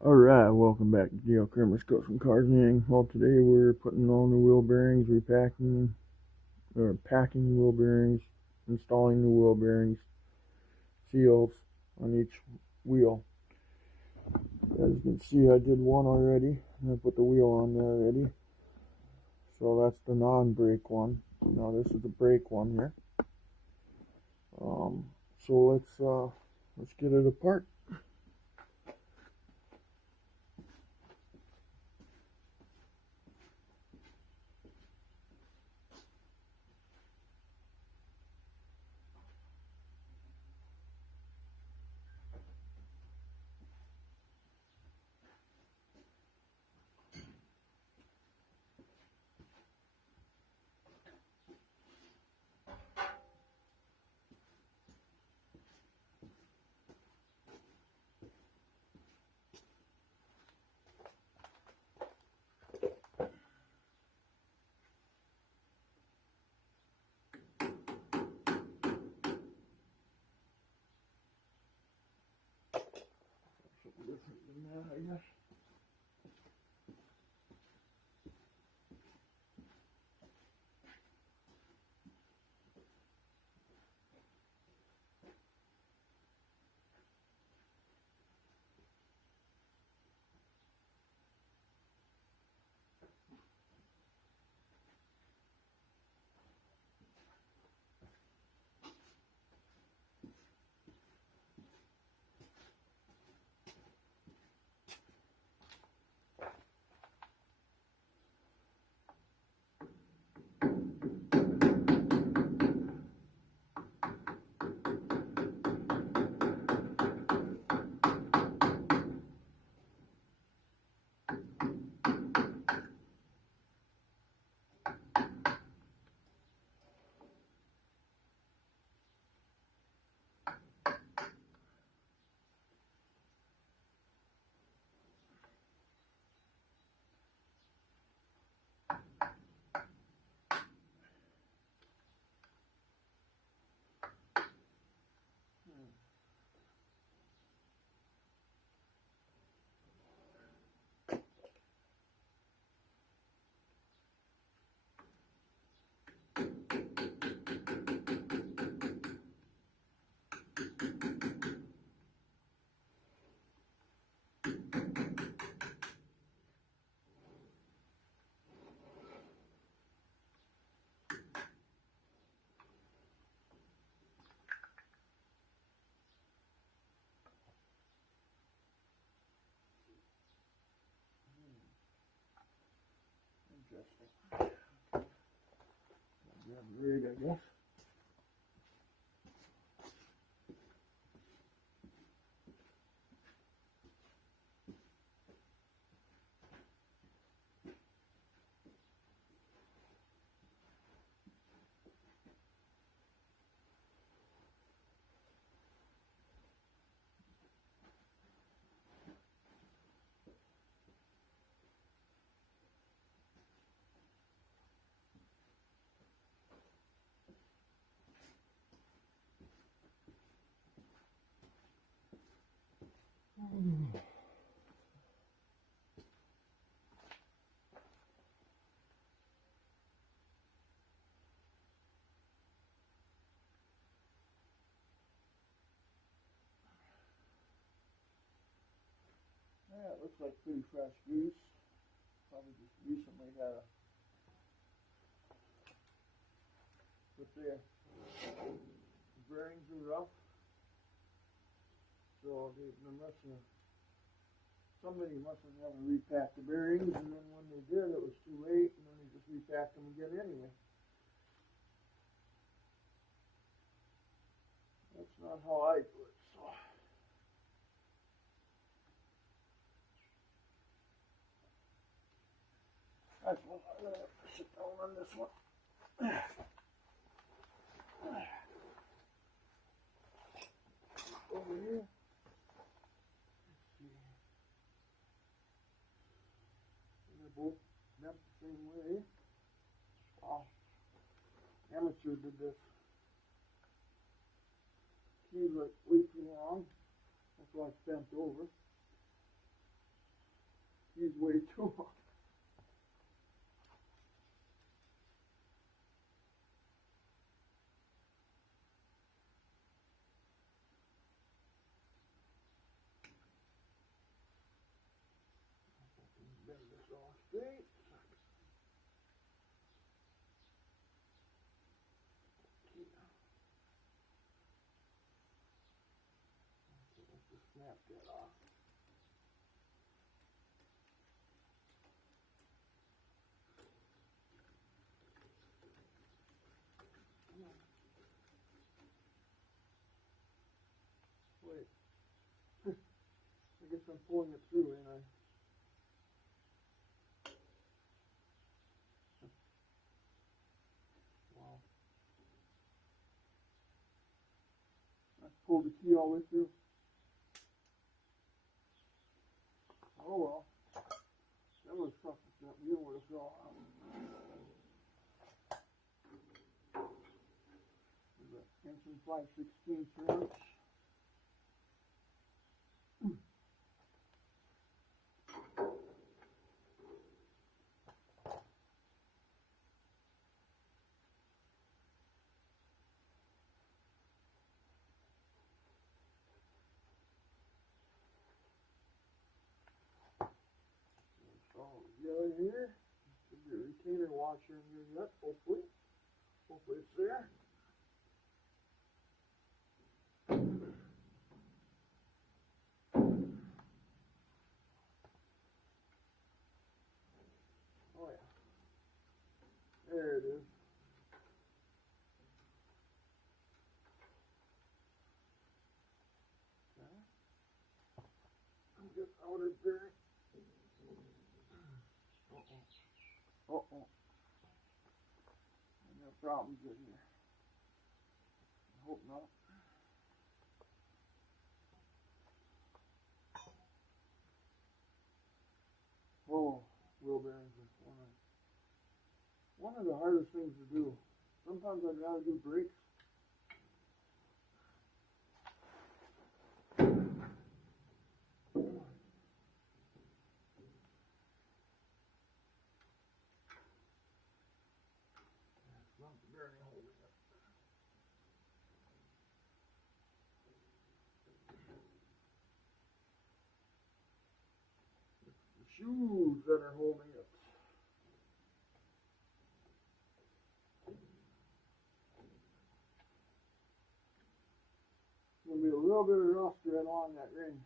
Alright, welcome back to Geo Kramer's Custom Cars and Well, today we're putting on the wheel bearings, repacking, or packing wheel bearings, installing new wheel bearings, seals on each wheel. As you can see, I did one already, and I put the wheel on there already. So that's the non-brake one. Now this is the brake one here. So let's get it apart. Something different than that, I guess. Interesting. Grab the rig, I guess. Yeah, it looks like pretty fresh grease. Probably just recently had a put there. The bearings are rough, so somebody must have never repacked the bearings, and then when they did, it was too late, and then they just repacked them again anyway. That's not how I do it, so. That's what I'm gonna have to sit down on this one. Over here. Let's see. They're both bent the same way. Wow. Amateur did this. He's like way too long. That's why it's bent over. way too long. Bend this all straight. Let's just snap that off. Wait. I guess I'm pulling it through, ain't I? Wow. I pulled the key all the way through. Oh well. That was something that wheel would have fell out. There's an 5/16 inch. All together here. Should be a retainer washer in here yet, hopefully. Hopefully it's there. Oh yeah. There it is. Okay. I'll get outer bearing. Uh-oh. I got problems in here. I hope not. Oh, wheel bearings are one of the hardest things to do. Sometimes I'd rather do brakes. It's not the bearing holding it. It's the shoes that are holding it. There'll be a little bit of rust right along that ring.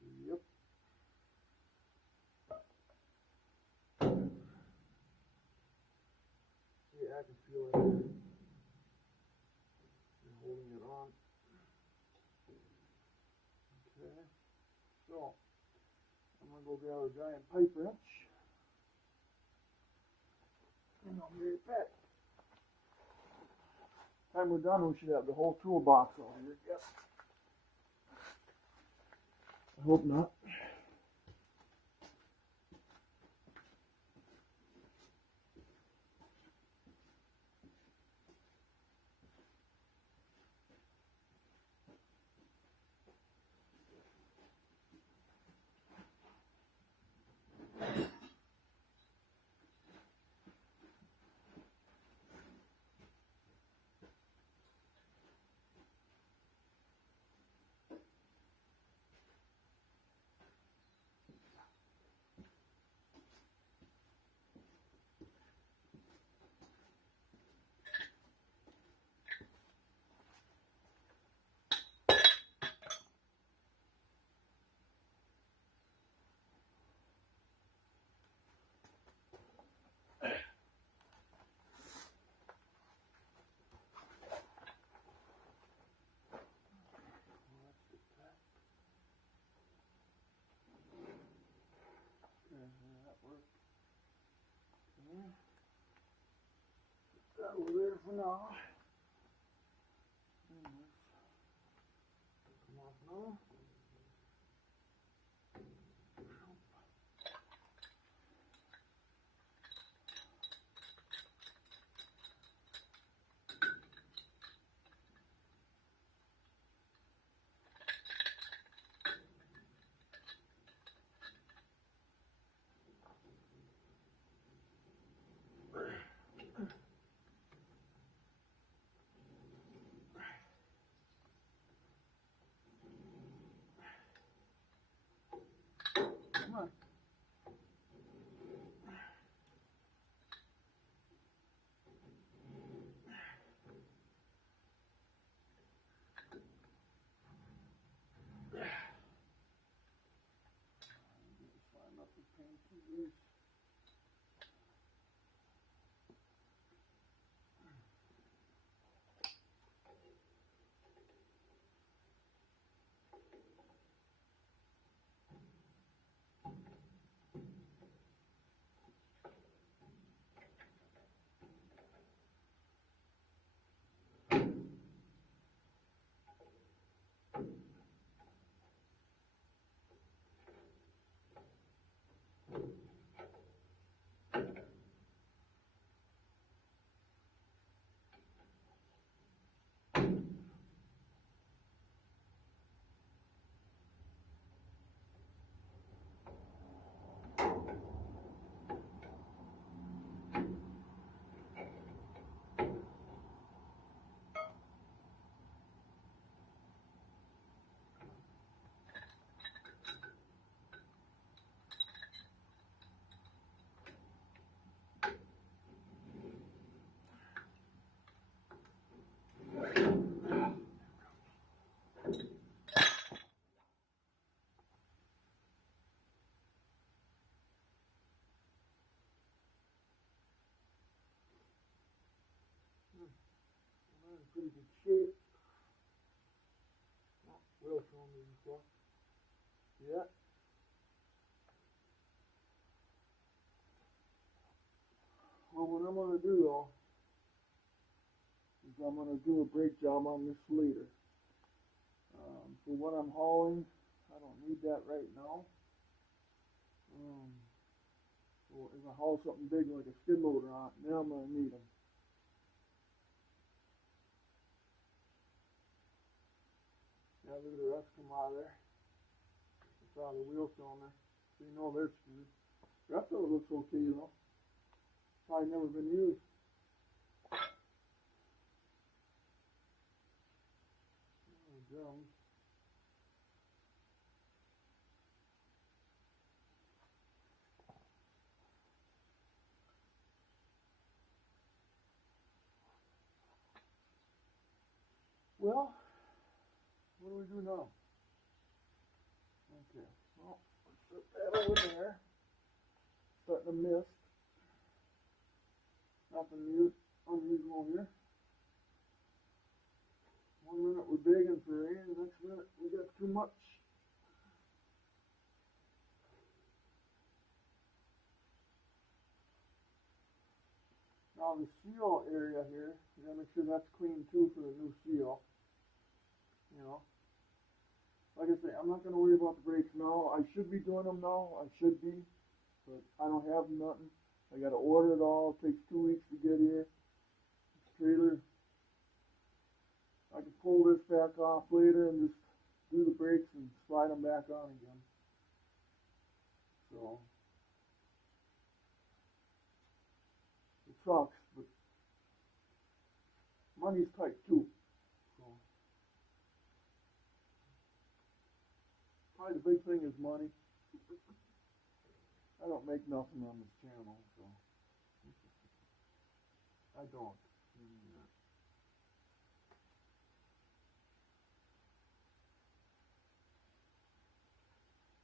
And, yep. See, I can feel it. You're holding it on. Okay. So, I'm going to go grab a giant pipe wrench. And I'll be right back. Time we're done, we should have the whole toolbox over here. Yep. I hope not. That worked. Okay. Put that over there for now. Come off now. pretty good shape. Oh, wheel cylinder before. Yeah. Well, what I'm going to do though is I'm going to do a brake job on this later. For what I'm hauling, I don't need that right now. So if I haul something big like a skid loader on, then I'm going to need them. Yeah, look at the rest come out of there. It's out of the wheel cylinder. So you know they're screwed. The rest of it looks okay though. Probably never been used. Drums. Well, what do we do now? Okay, well, let's put that over there. Starting to mist. Nothing unusual here. 1 minute we're begging for rain, the next minute we got too much. Now the seal area here, you gotta make sure that's clean too for the new seal. You know, like I say, I'm not gonna worry about the brakes now. I should be doing them now. I should be, but I don't have nothing. I gotta order it all. It takes 2 weeks to get here. This trailer, I can pull this back off later and just do the brakes and slide them back on again. So it sucks, but money's tight too. So probably the big thing is money. I don't make nothing on this channel, so I don't.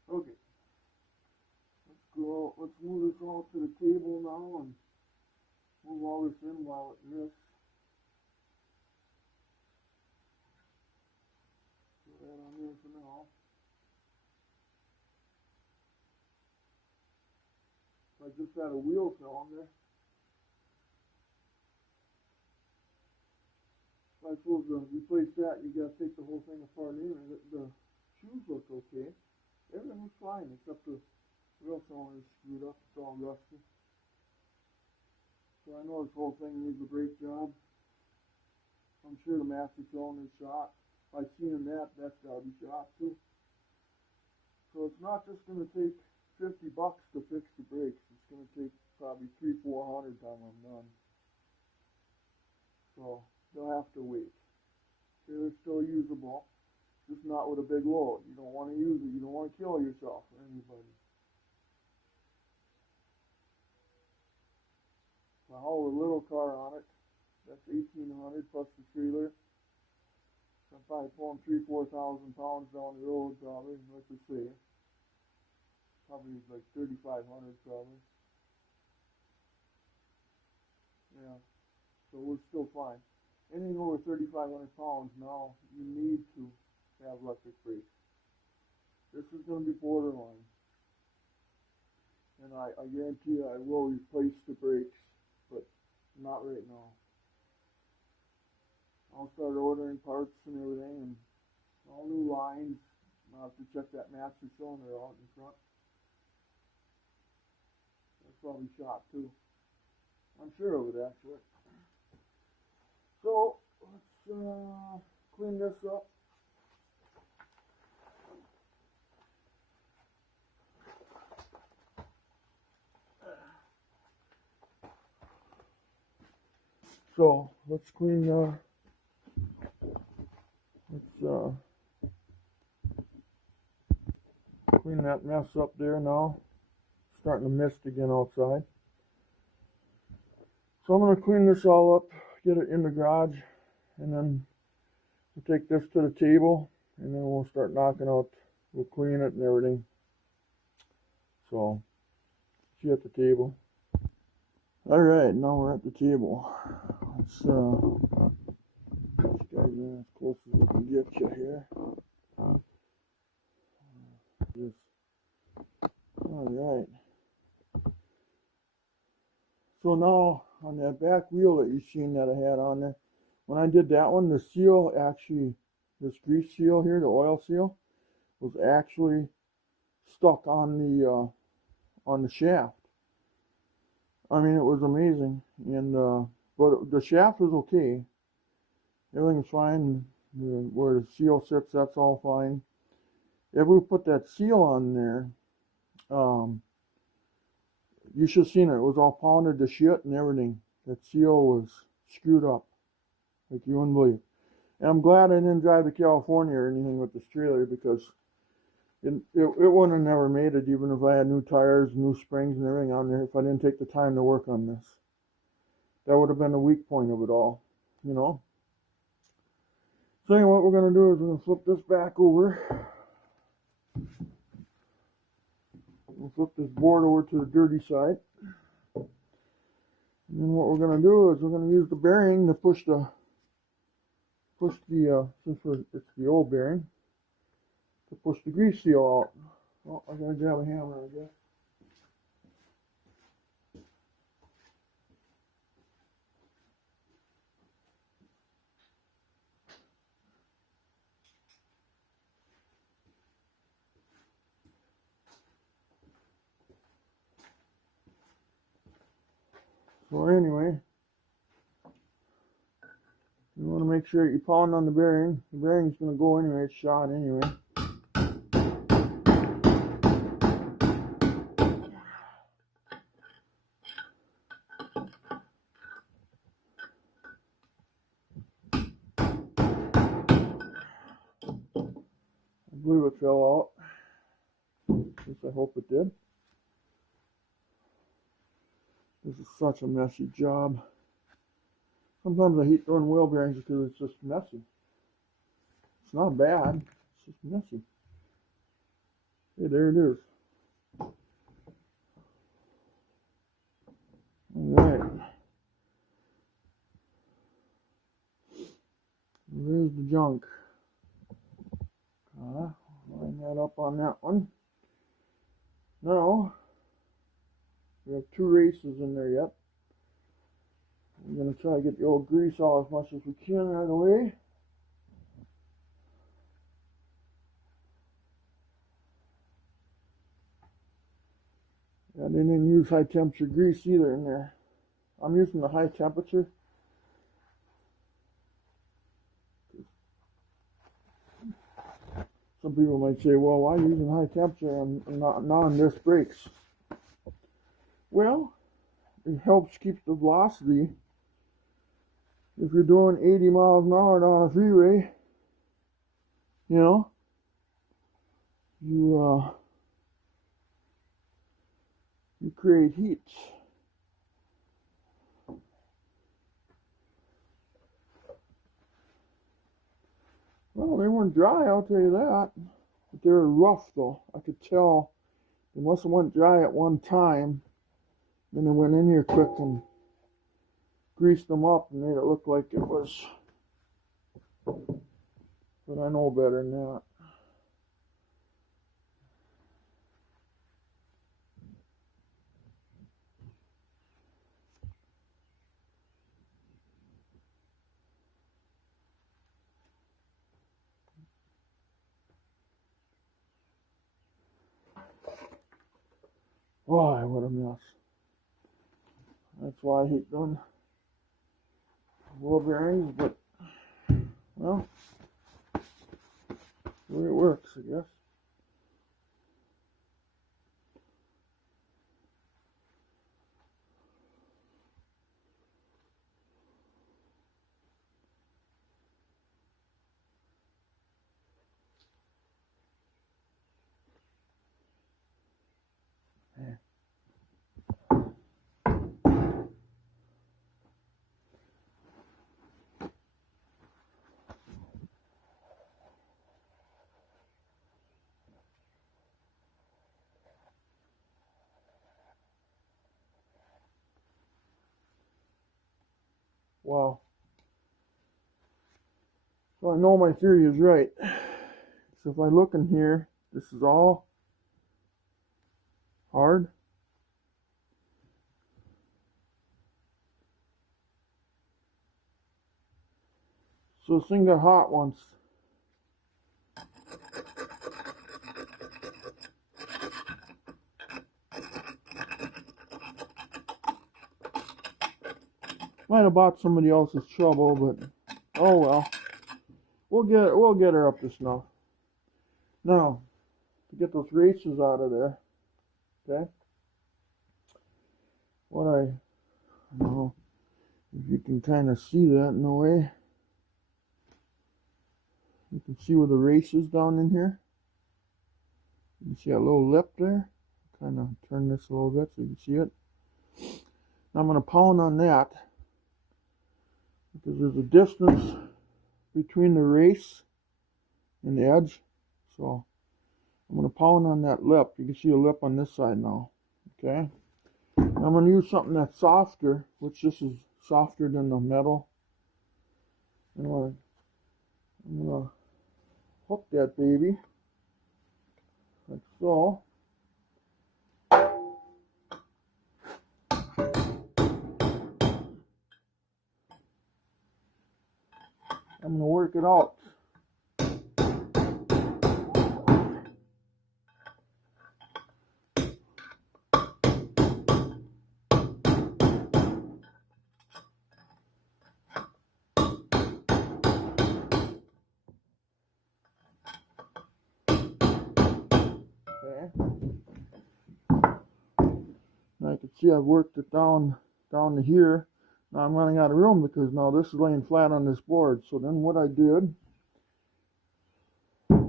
Okay, let's move this all to the table now and move all this in while it mists. Put that on there for now. I just had a wheel cylinder. If I'm supposed to replace that, you gotta take the whole thing apart anyway. The shoes look okay. Everything was fine except the wheel cylinder is screwed up. It's all rusty. So I know this whole thing needs a brake job. I'm sure the master cylinder is shot. If I seen that, that's gotta be shot too. So it's not just gonna take $50 to fix the brakes. It's gonna take probably $300-400 time I'm done. So they'll have to wait. They're still usable, just not with a big load. You don't want to use it. You don't want to kill yourself or anybody. If I haul a little car on it, that's $1,800 plus the trailer. I'm probably pulling 3,000-4,000 pounds down the road probably, let's just say. Probably like 3,500 probably. Yeah, so we're still fine. Anything over 3,500 pounds now, you need to have electric brakes. This is going to be borderline. And I guarantee you I will replace the brakes, but not right now. I'll start ordering parts and everything, and all new lines. I'll have to check that master cylinder out in front. That's probably shot too. I'm sure of it actually. So let's clean this up. So let's clean clean that mess up there now. It's starting to mist again outside. So I'm going to clean this all up, get it in the garage, and then we'll take this to the table, and then we'll start knocking out, we'll clean it and everything. So, see you at the table. Alright, now we're at the table. Let's in as close as we can get you here. Just, all right. So now on that back wheel that you've seen that I had on there, when I did that one, the seal actually, this grease seal here, the oil seal, was actually stuck on the shaft. I mean, it was amazing. And but the shaft was okay. Everything's fine. Where the seal sits, that's all fine. If we put that seal on there, you should have seen it. It was all pounded to shit and everything. That seal was screwed up, like you wouldn't believe. And I'm glad I didn't drive to California or anything with this trailer, because it wouldn't have never made it, even if I had new tires, new springs and everything on there, if I didn't take the time to work on this. That would have been the weak point of it all, you know. So anyway, what we're going to do is we're going to flip this back over. We'll flip this board over to the dirty side. And then what we're going to do is we're going to use the bearing to push the it's the old bearing, to push the grease seal out. Oh, I gotta grab a hammer, I guess. So anyway, you want to make sure that you pound on the bearing. The bearing's going to go anyway, it's shot anyway. I believe it fell out. At least I hope it did. This is such a messy job. Sometimes I hate throwing wheel bearings because it's just messy. It's not bad, it's just messy. Okay, there it is. Alright. There's the junk. Line that up on that one. Now, we have 2 races in there yet. I'm going to try to get the old grease off as much as we can right away. I didn't use high temperature grease either in there. I'm using the high temperature. Some people might say, well, why are you using high temperature and not on disc brakes? Well, it helps keep the velocity. If you're doing 80 miles an hour down a freeway, you know, you create heat. Well, they weren't dry, I'll tell you that. But they were rough, though. I could tell they must have went dry at one time. Then they went in here quick and greased them up and made it look like it was. But I know better than that. Why, what a mess. That's why I hate doing wheel bearings, but, well, the way it works, I guess. Wow. So I know my theory is right. So if I look in here, this is all hard. So this thing got hot once. Might have bought somebody else's trouble, but oh well. We'll get her up to snuff. Now, to get those races out of there, okay? What I don't know if you can kind of see that in a way. You can see where the race is down in here. You can see a little lip there. Kind of turn this a little bit so you can see it. Now I'm going to pound on that because there's a distance between the race and the edge. So I'm going to pound on that lip. You can see a lip on this side now. Okay. Now I'm going to use something that's softer, which this is softer than the metal. And I'm going to hook that baby like so. I'm going to work it out. Okay. Now you can see I've worked it down to here. Now I'm running out of room because now this is laying flat on this board. So then what I did, I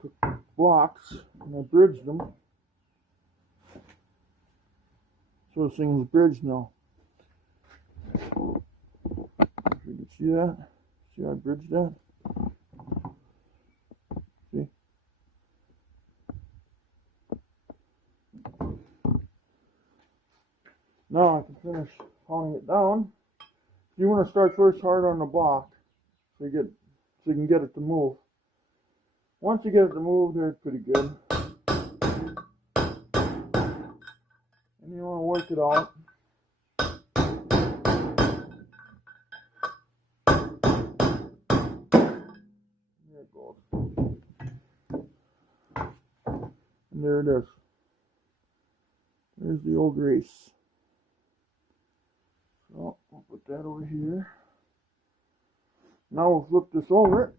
took blocks and I bridged them. So this thing is bridged now. If you can see that, see how I bridged that? See? Now I can finish pounding it down. You want to start first hard on the block so you can get it to move. Once you get it to move, they're pretty good. And you want to work it out. There it goes. And there it is. There's the old race. So I'll put that over here. Now we'll flip this over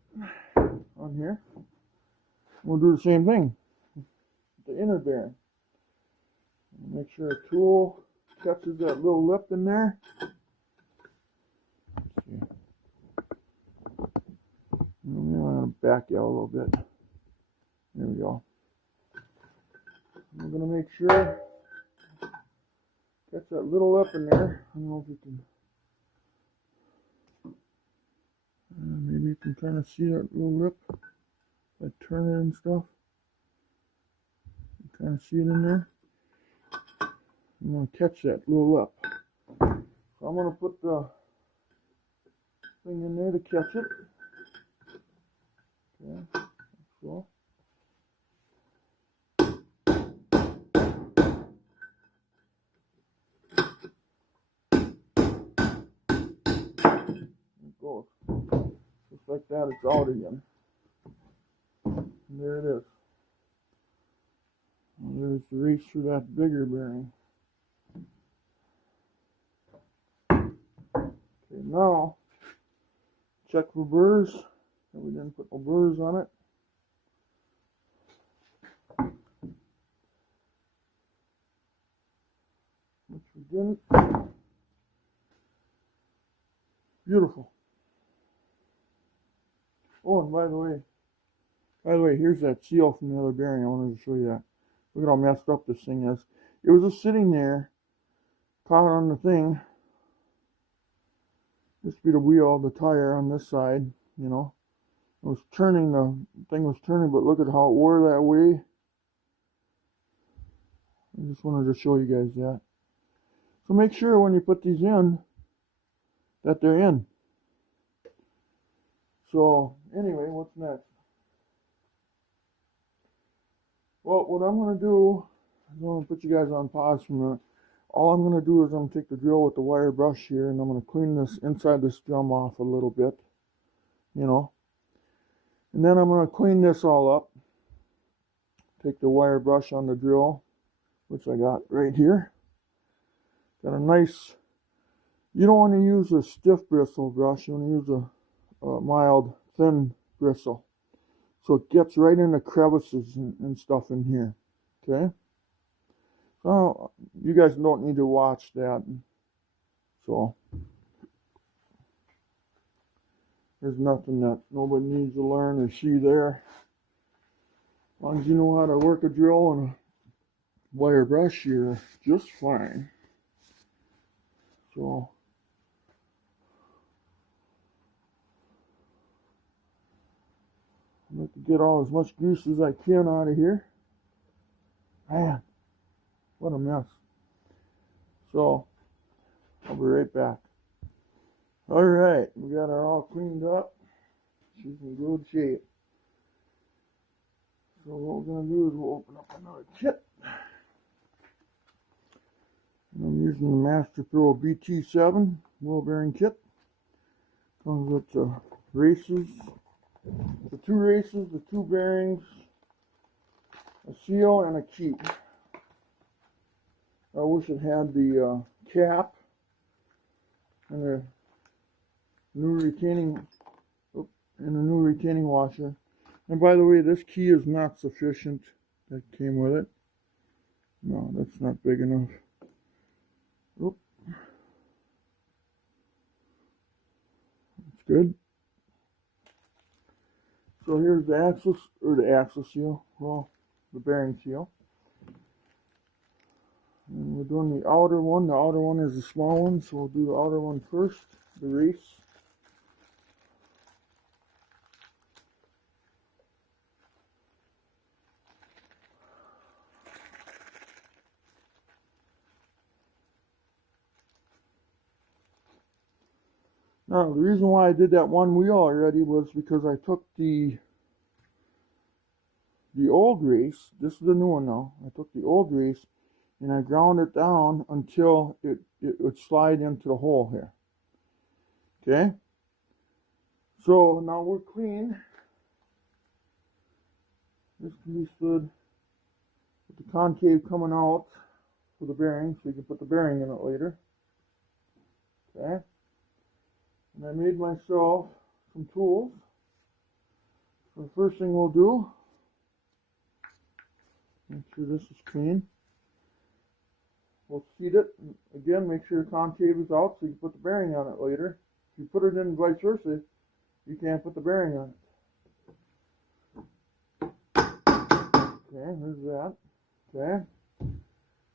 on here. We'll do the same thing with the inner bearing. Make sure a tool catches that little lip in there. I'm going to back you out a little bit. There we go. We're going to make sure catch that little lip in there. I don't know if you can. Maybe you can kind of see that little lip. If I turn it and stuff. You kind of see it in there. I'm going to catch that little lip. So I'm going to put the thing in there to catch it. Okay, like so. It goes. Just like that, it's out again. And there it is. And there's the race for that bigger bearing. Okay, now check for burrs. We didn't put no burrs on it. Which we didn't. Beautiful. Oh, and by the way, here's that seal from the other bearing. I wanted to show you that. Look at how messed up this thing is. It was just sitting there, caught on the thing. This would be the wheel, the tire on this side, you know. It was turning, the thing was turning, but look at how it wore that way. I just wanted to show you guys that. So make sure when you put these in that they're in. So anyway, what's next? Well, what I'm going to do is I'm going to put you guys on pause for a minute. All I'm going to do is I'm going to take the drill with the wire brush here, and I'm going to clean this inside this drum off a little bit, you know. And then I'm going to clean this all up. Take the wire brush on the drill, which I got right here. Got a nice, you don't want to use a stiff bristle brush, you want to use a mild, thin bristle. So it gets right in the crevices and stuff in here, okay? So you guys don't need to watch that. So there's nothing that nobody needs to learn or see there. As long as you know how to work a drill and a wire brush, you're just fine. So I'm going to get all as much grease as I can out of here. Man, what a mess. So I'll be right back. All right, we got her all cleaned up. She's in good shape. So what we're going to do is we'll open up another kit. And I'm using the Master Pro BT7 wheel bearing kit. Comes with the races, the two races, the two bearings, a seal, and a key. I wish it had the cap and a new retaining washer. And by the way, this key is not sufficient. That came with it. No, that's not big enough. Oop. That's good. So here's the axle seal. Well, the bearing seal. And we're doing the outer one. The outer one is the small one, so we'll do the outer one first, the race. Now, the reason why I did that one wheel already was because I took the old race. This is the new one now. I took the old race and I ground it down until it would slide into the hole here. Okay? So now we're clean. This can be stood with the concave coming out for the bearing, so you can put the bearing in it later. Okay? And I made myself some tools. So the first thing we'll do, make sure this is clean. We'll seat it. Again, make sure the concave is out so you can put the bearing on it later. If you put it in vice versa, you can't put the bearing on it. Okay, there's that. Okay.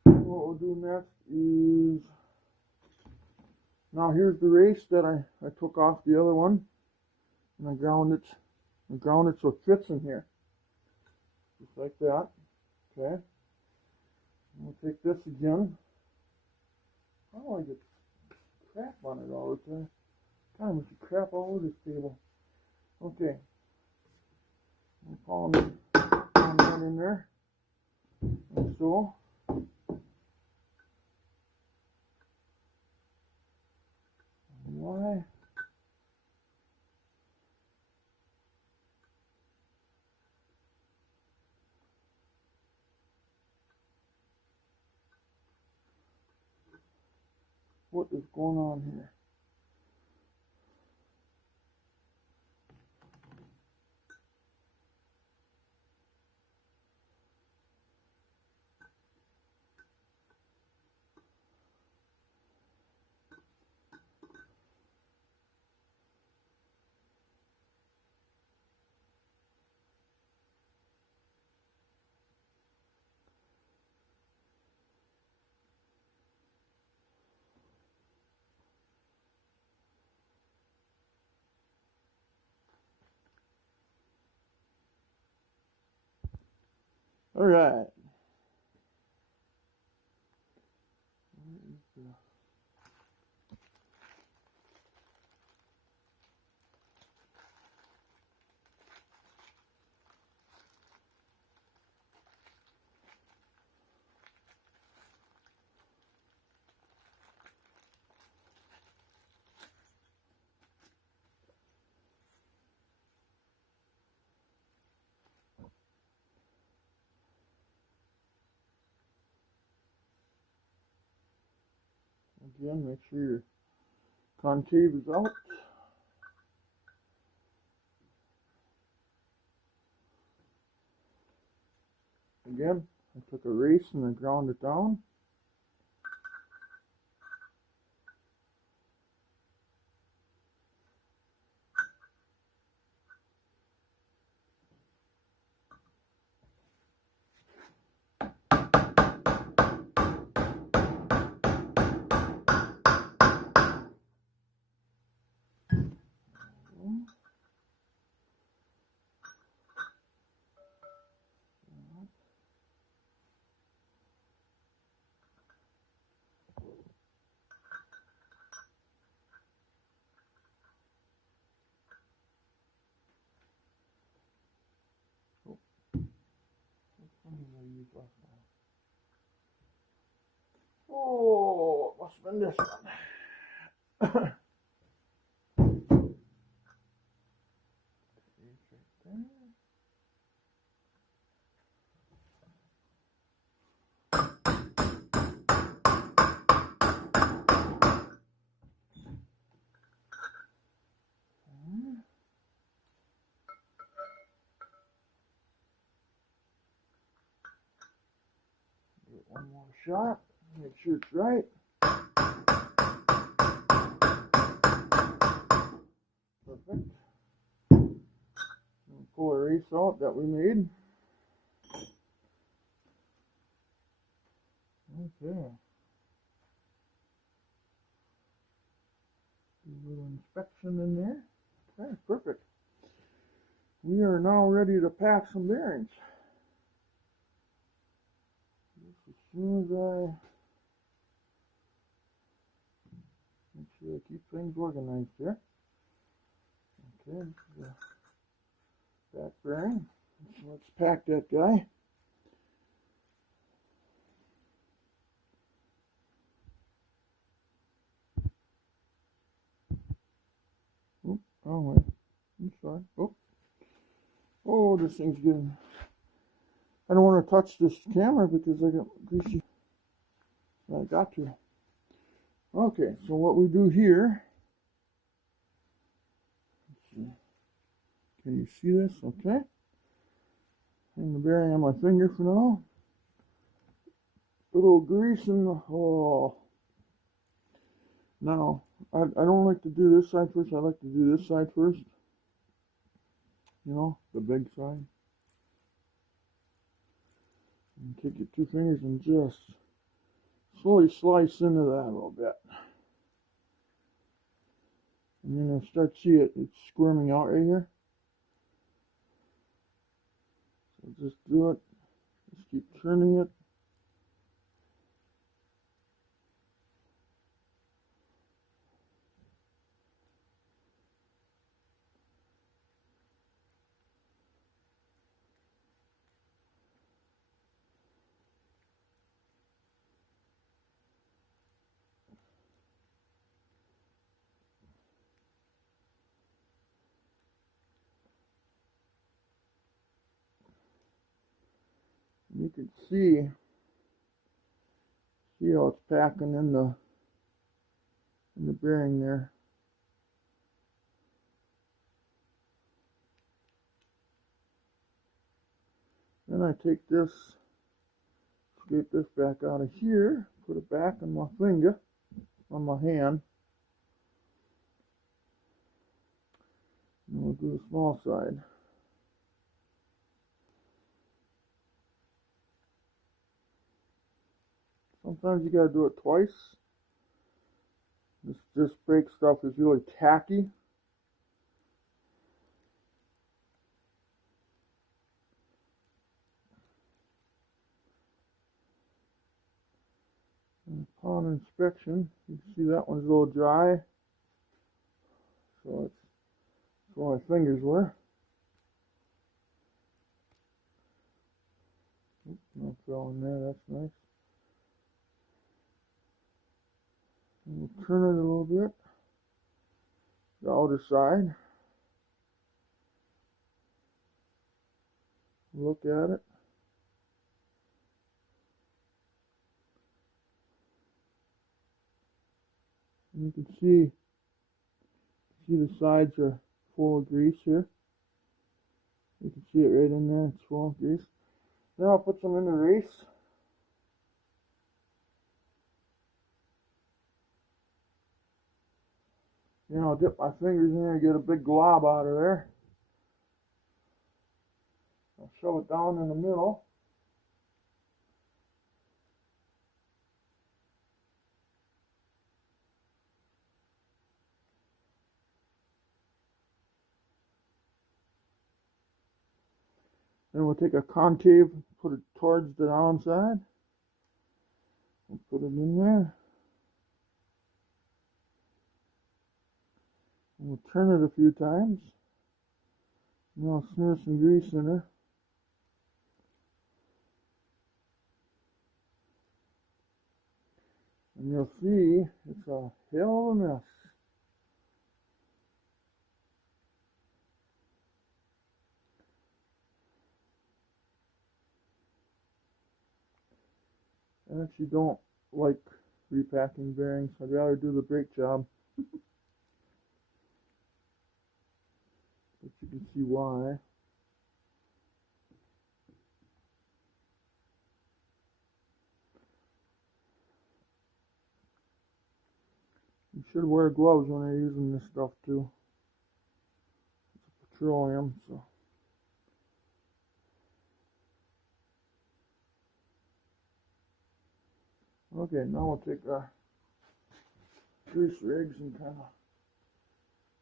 And what we'll do next is, now here's the race that I took off the other one, and I ground it so it fits in here, just like that. Okay. And we'll take this again. I don't want to get crap on it all the time. God, we get crap all over this table. Okay. We'll palm that in there, like so. Why? What is going on here? All right. Again, make sure your concave is out. Again, I took a race and I ground it down. Oh, it must have been this one. Give it one more shot. Make sure it's right. Perfect. Pull a race out that we made. Okay. Do a little inspection in there. Okay, perfect. We are now ready to pack some bearings. Just as soon as I make sure I keep things organized here. Okay, this is the back bearing. So let's pack that guy. Oh, wait. I'm sorry. Oh, this thing's getting... I don't want to touch this camera because I got greasy. I got to. Okay, so what we do here... Let's see. Can you see this? Okay. Hang the bearing on my finger for now. Little grease in the... Oh. Now, I don't like to do this side first. I like to do this side first. You know, the big side. And take your two fingers and just slowly slice into that a little bit. And you're going to start to see it's squirming out right here. So just do it. Just keep turning it. You can see how it's packing in the bearing there. Then I take this, scrape this back out of here, put it back on my finger, on my hand. And we'll do the small side. Sometimes you gotta do it twice. This brake stuff is really tacky. And upon inspection, you can see that one's a little dry. So that's where my fingers were. No fell in there, that's nice. And we'll turn it a little bit. The outer side. Look at it. And you can see the sides are full of grease here. You can see it right in there, it's full of grease. Now I'll put some in the race. Then I'll dip my fingers in there and get a big glob out of there. I'll shove it down in the middle. Then we'll take a concave, put it towards the downside. We'll put it in there. And we'll turn it a few times. And I'll smear some grease in it. And you'll see it's a hell of a mess. I actually don't like repacking bearings. I'd rather do the brake job. But you can see why. You should wear gloves when you're using this stuff too. It's petroleum, so. Okay, now we'll take our grease rigs and kind of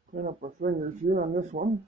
clean up our fingers here on this one.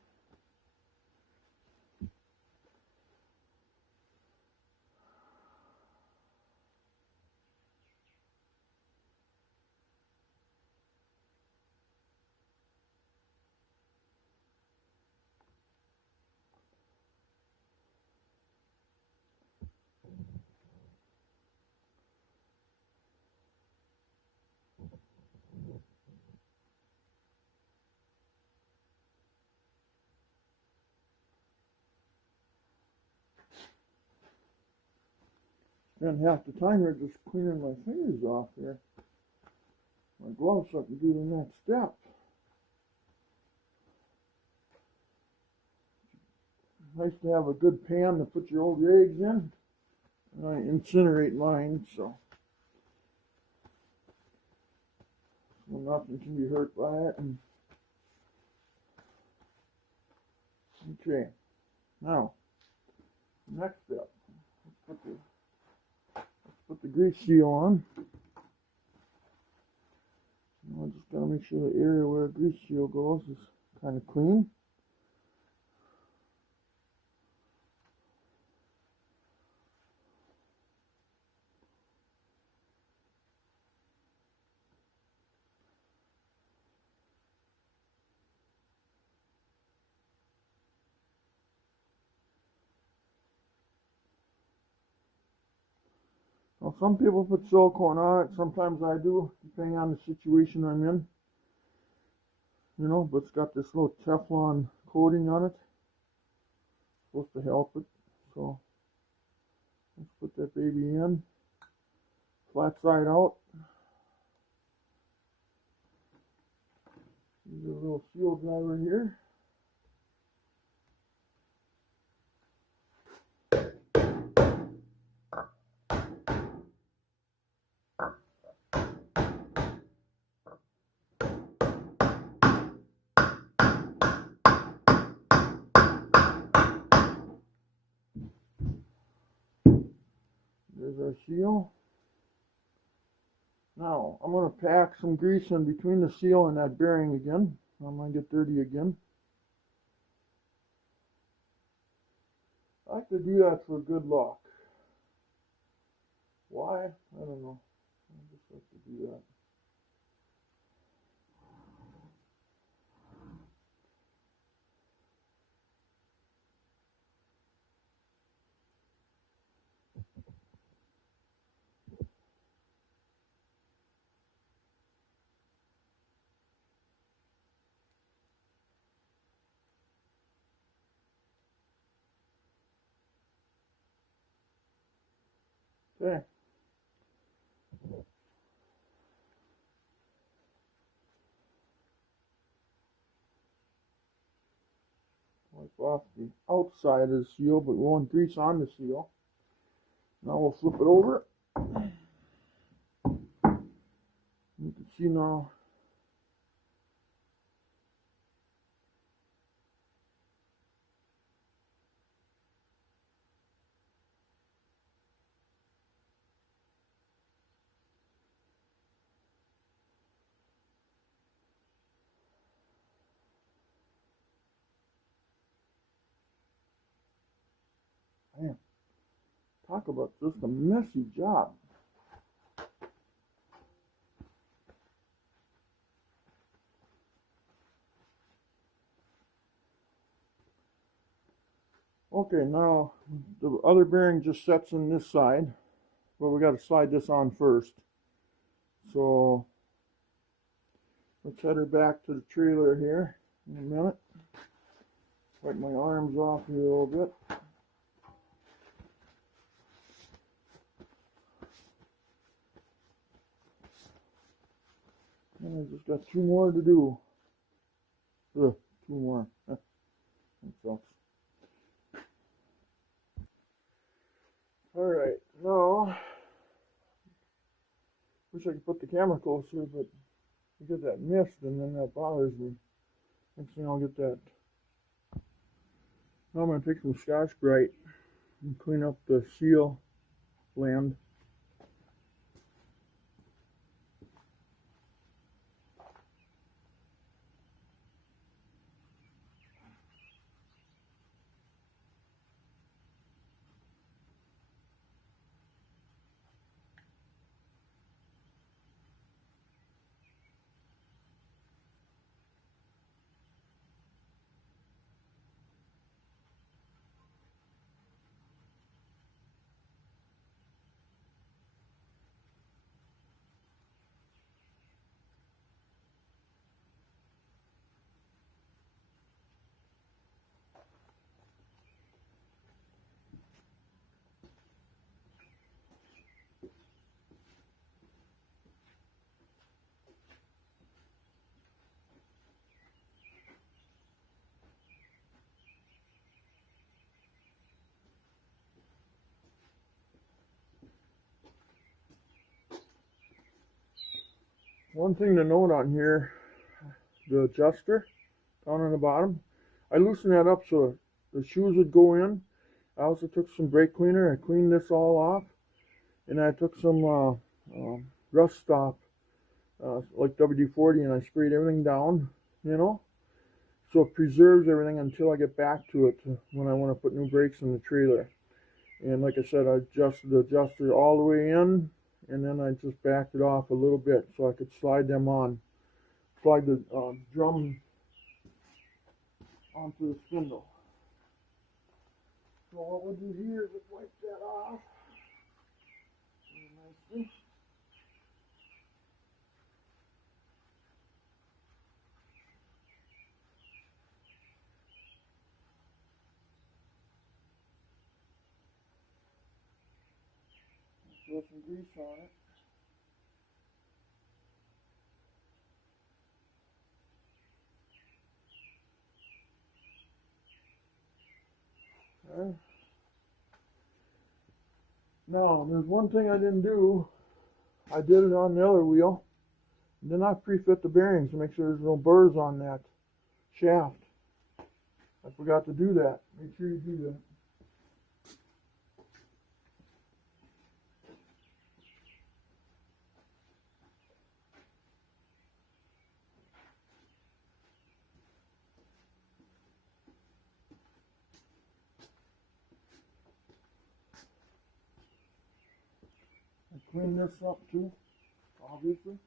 Spend half the time here just cleaning my fingers off here. My gloves so I can do the next step. Nice to have a good pan to put your old rigs in. And I incinerate mine, so nothing can be hurt by it. And okay, now next step. Let's put the grease seal on. Now I just gotta make sure the area where the grease seal goes is kind of clean. Now some people put silicone on it, sometimes I do, depending on the situation I'm in. You know, but it's got this little Teflon coating on it. Supposed to help it. So let's put that baby in. Flat side out. Use a little seal driver here. There's our seal. Now, I'm going to pack some grease in between the seal and that bearing again. I'm going to get dirty again. I like to do that for good luck. Why? I don't know. I just like do that. Okay. Wipe off the outside of the seal, but we want grease on the seal. Now we'll flip it over. You can see now. Man, talk about just a messy job. Okay, now the other bearing just sets in this side, but we got to slide this on first. So let's head her back to the trailer here in a minute. Wipe my arms off here a little bit. And I just got 2 more to do. 2 more. That sucks. Alright, now, wish I could put the camera closer, but you get that mist and then that bothers me. Next thing I'll get that. Now I'm going to take some Scotch-Brite and clean up the seal land. One thing to note on here, the adjuster down on the bottom, I loosened that up so the shoes would go in. I also took some brake cleaner, I cleaned this all off, and I took some rust stop like WD-40 and I sprayed everything down, you know, so it preserves everything until I get back to it when I want to put new brakes in the trailer. And like I said, I adjusted the adjuster all the way in, and then I just backed it off a little bit so I could slide them on. Slide the drum onto the spindle. So what we'll do here is just wipe that off very nicely. Throw some grease on it. Okay. Now, there's one thing I didn't do. I did it on the other wheel. Then I pre-fit the bearings to make sure there's no burrs on that shaft. I forgot to do that. Make sure you do that. I clean this up too. obviously.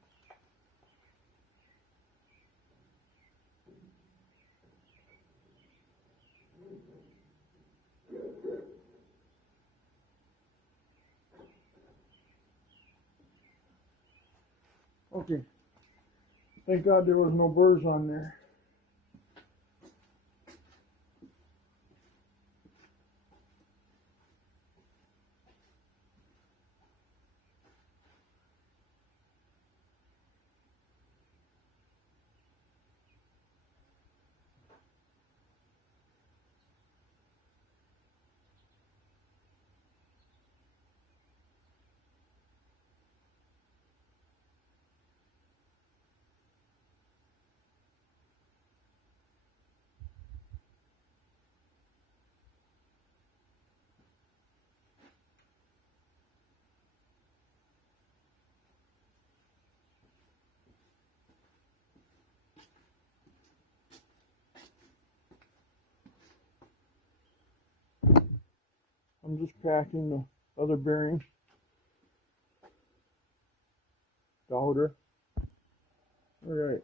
Okay, thank God there was no burrs on there. I'm just packing the other bearing, the outer. All right.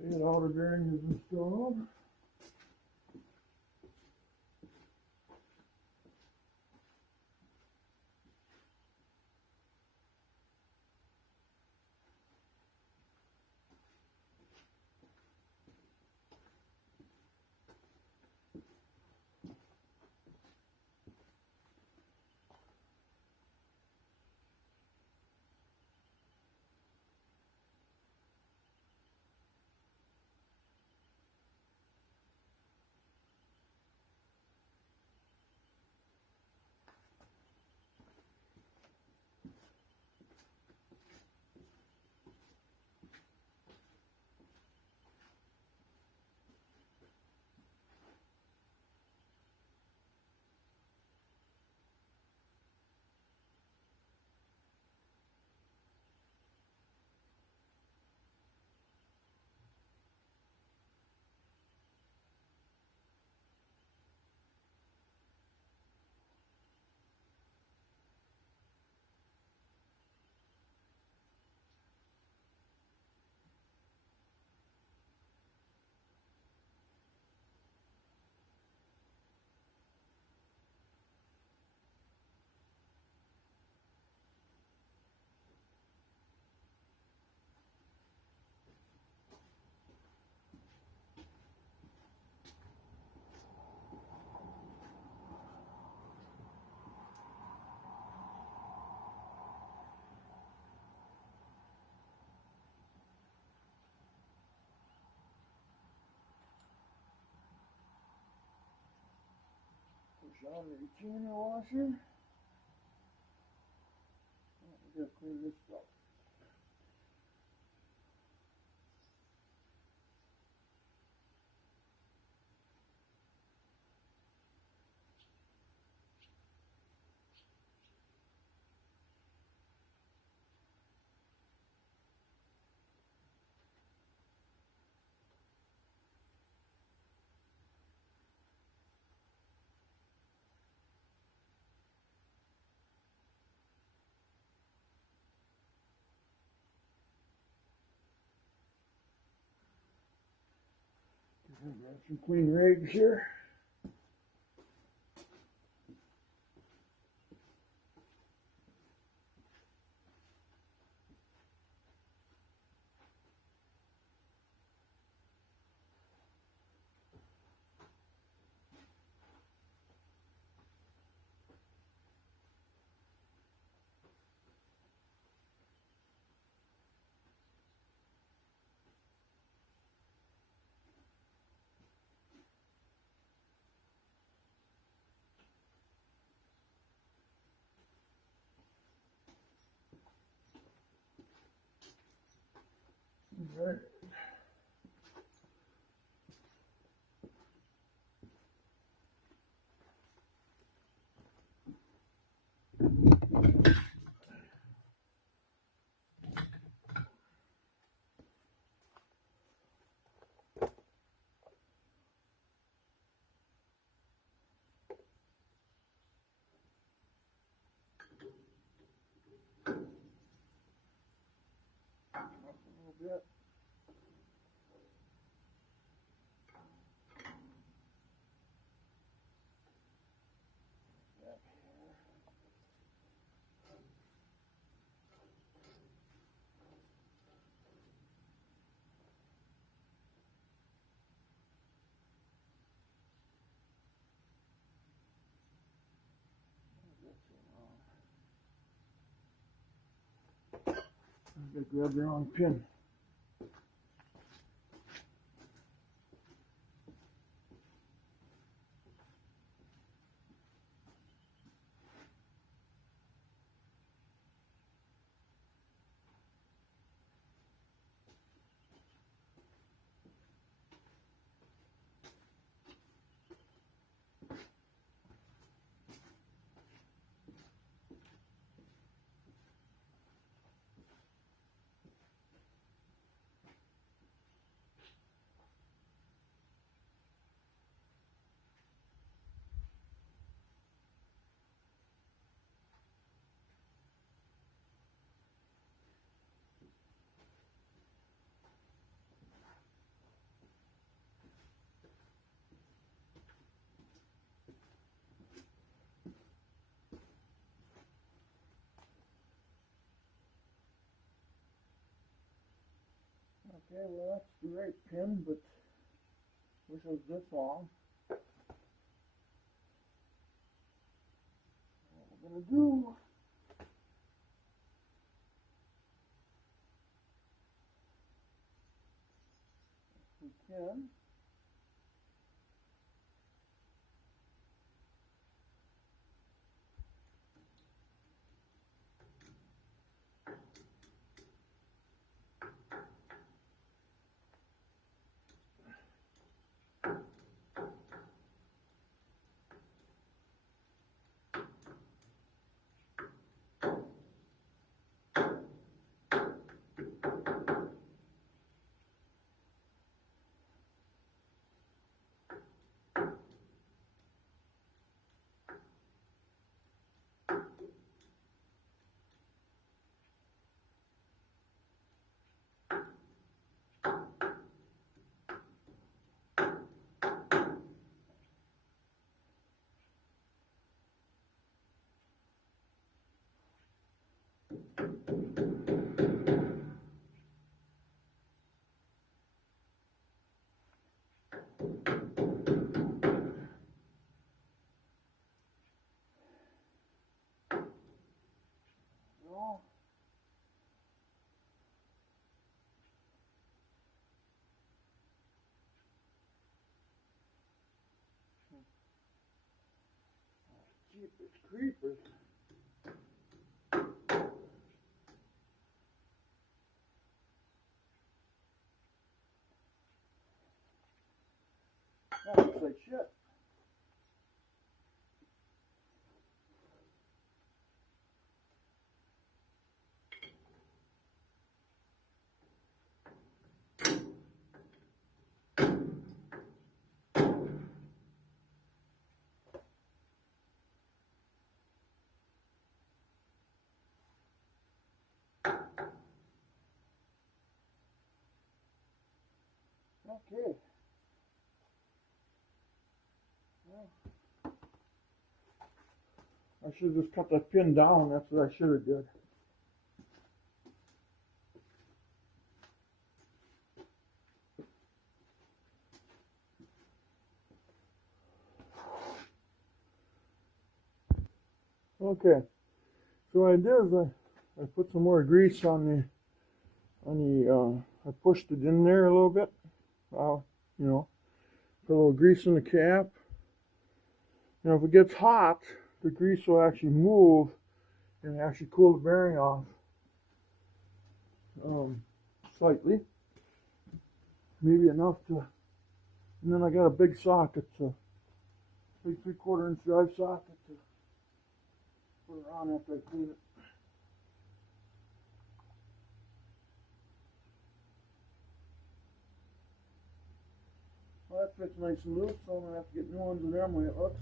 Okay, the outer bearing is installed. Push on the retainer washer. Oh, we gotta clean this up. Grab some clean rags here. All right. bit. I grabbed the wrong pin. Okay, well that's the right pin, but wish it was this long. What we're gonna do? We can. No. Jeepers creepers. That looks like shit. Okay. Well, I should have just cut that pin down. That's what I should have did. Okay. So what I did is I put some more grease on the I pushed it in there a little bit. You know, put a little grease in the cap. You know, if it gets hot, the grease will actually move and actually cool the bearing off slightly. Maybe enough to, and then I got a big socket, a big 3/4 inch drive socket to put it on after I clean it. Well, that fits nice and loose, so I'm going to have to get new ones in there the way it looks.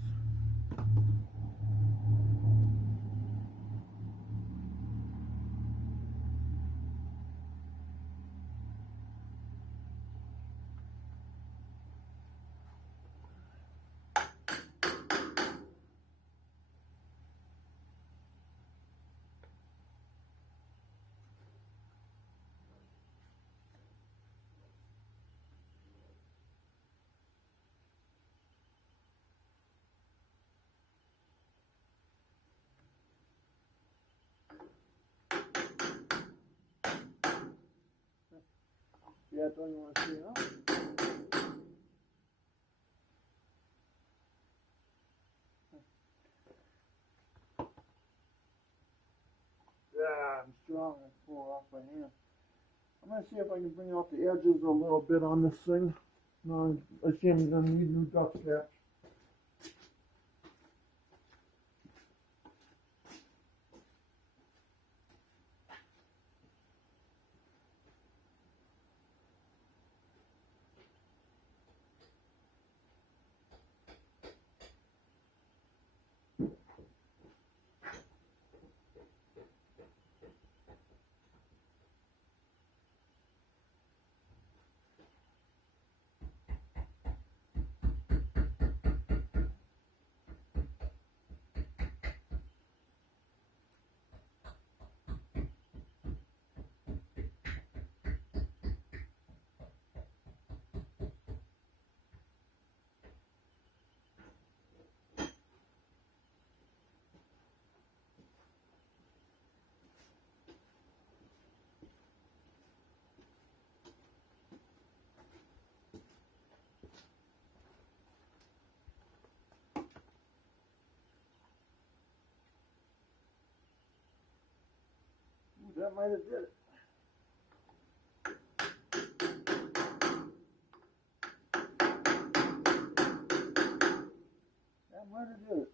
yet, don't you want to see it now? Yeah, I'm strong. I pull it off by hand. I'm going to see if I can bring out the edges a little bit on this thing. No, I see I'm going to need new duct caps. Ooh, that might have did it. That might have did it.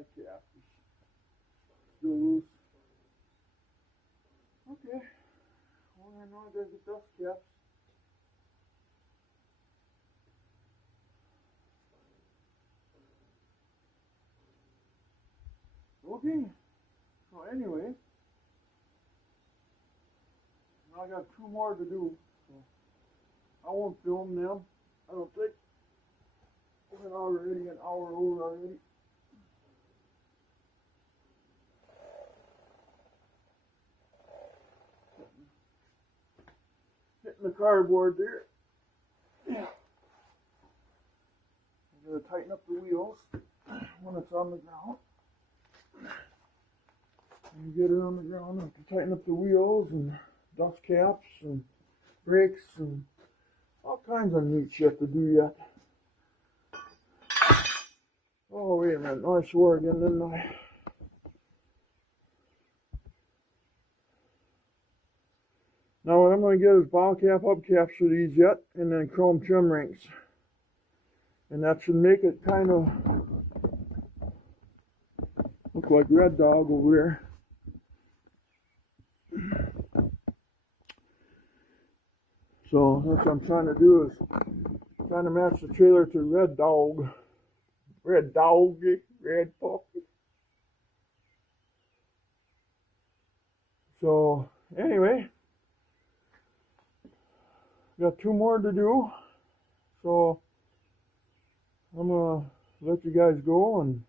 that cap is still loose. Okay. Well, I know I gotta get dust caps. Okay. So anyway, now I got 2 more to do. So I won't film them. I don't think. We're already an hour over already. Hitting the cardboard there. Yeah. I gotta tighten up the wheels when it's on the ground. When you get it on the ground, I have to tighten up the wheels and dust caps and brakes and all kinds of neat shit to do yet. Oh, wait a minute. No, I swore again, didn't I? Now what I'm going to get is bottle cap hubcaps for these yet, and then chrome trim rings. And that should make it kind of look like Red Dog over there. So that's what I'm trying to do, is trying to match the trailer to Red Dog. Red Doggy, Red Puppy. So anyway, got 2 more to do. So I'm gonna let you guys go, and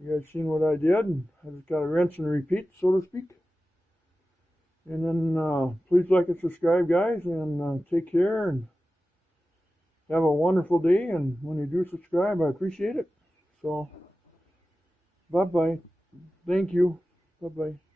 you guys seen what I did, and I just gotta rinse and repeat, so to speak. And then please like and subscribe, guys, and take care and have a wonderful day. And when you do subscribe, I appreciate it. So bye bye. Thank you. Bye bye.